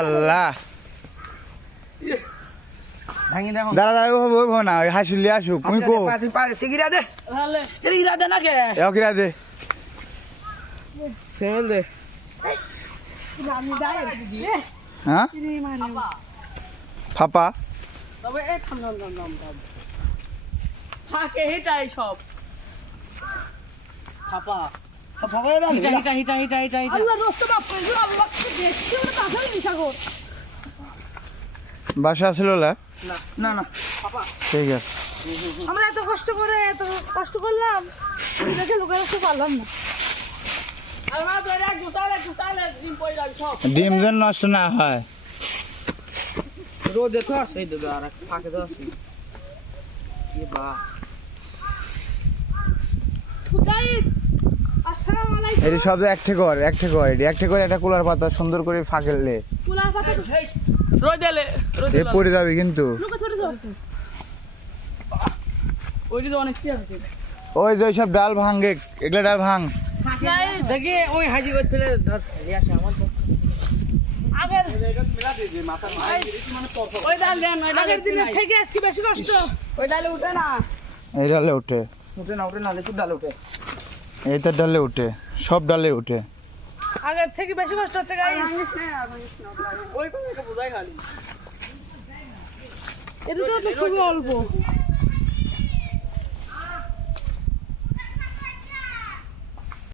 আল্লাহ ভাঙি দেখো দাঁড়া দাঁড়া ওইব না ওই হাসিলি আসুক তুমি কো সিগিরা দে সিগিরা দে না কে এও কিরা দে সেল দে হ্যাঁ ফাপা তবে এই থাম থাকে হেটাই সব ফাপা হিটা বাসা আসলো না না না ঠিক আছে আমরা এত কষ্ট করলাম দেখে লোকের কাছে পারলাম না ডিম যেন নষ্ট না হয় রোদে তো আসছে দাদা আর ফাঁকে তো আসছে কি বা এটি সব একঠে কর এটি একঠে করে একটা কুলার পাতা সুন্দর করে ফাঁকেলে রোদেলে এ পড়ে যাবে কিন্তু ওইটি তো অনেক কি আছে ওই যে সব ডাল ভাঙে এগুলা ডাল ভাঙ দেখি ওই হাসি করছিল ধর নিয়ে আসে আমার তো আগের ওই ডাল দেন ওই ডাল আগের দিনের থেকে আজকে বেশি কষ্ট ওই ডালে উঠে না এই ডালে উঠে উঠে না লেচুর ডাল উঠে এইটার ডালে উঠে সব ডালে উঠে আগের থেকে বেশি কষ্ট হচ্ছে গাইস ওই কথা বোঝাই খালি এটা তো খুবই অল্প